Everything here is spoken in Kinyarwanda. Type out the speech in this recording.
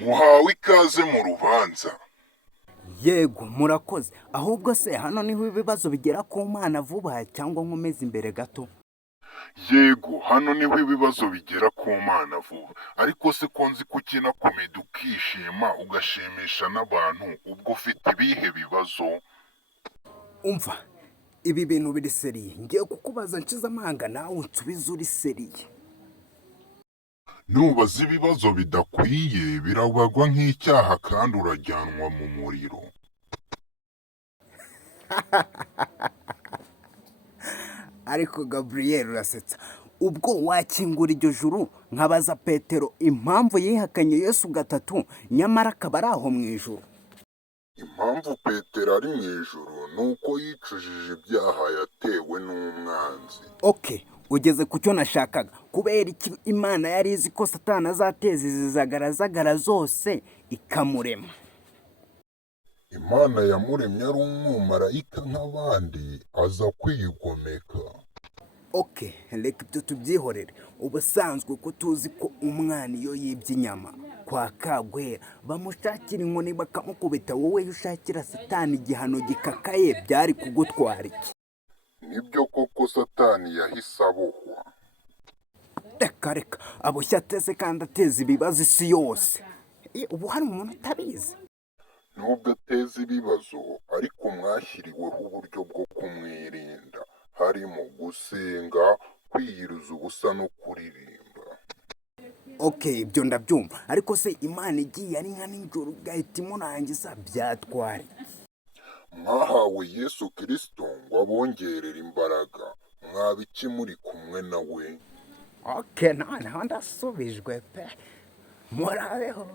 muhawe ikaze mu rubanza. Yego murakoze, ahubwo se hano niho ibibazo bigera ku Mana vuba cyangwa nkomeze imbere gato? Yego, hano niho ibibazo bigera ku Mana vuba. Ariko se ko nzi ko ukina komedi ukishima ugashimisha n'abantu, ubwo ufite ibihe bibazo? Umva, ibi bintu biri seriye, ngiye kukubaza nshize amanga nawe unsubize uri seriye. Nubaza ibibazo bidakwiye birabagwa nk'icyaha kandi urajyanwa mu muriro. Ariko Gabriel urasetsa, ubwo wakingura iryo juru nkabaza Petero impamvu yihakanye Yesu gatatu nyamara akaba ari aho mu ijuru? Impamvu Petero ari mu ijuru ni uko yicujije ibyaha yatewe n'umwanzi. Okay, ugeze ku cyo nashakaga. Kubera iki Imana yari izi ko Satani azateza izi zagarazagara zose ikamurema? Imana yamuremye ari umumarayika nk'abandi aza kwigomeka. Okay, reka ibyo tubyihorere. Ubusanzwe ko tuzi ko umwana iyo yibye inyama kwa Kagwera bamushakira inkoni bakamukubita, wowe ushakira Satani igihano gikakaye byari kugutwara iki? Nibyo koko Satani yahise abohwa. Reka aboshya ateze kandi ateza ibibazo isi yose. Ubu hari umuntu utabizi? Nubwo ateza ibibazo ariko mwashyiriweho uburyo bwo kumwirinda, harimo gusenga, kwiyiriza ubusa no kuririmba. Okay, ibyo ndabyumva, ariko se Imana igiye ari nka nijoro ugahita imurangiza byatwara? Mwahawe Yesu Kristo ngo abongerere imbaraga, mwaba iki muri kumwe nawe? Okay, noneho ndasubijwe pe, murabeho.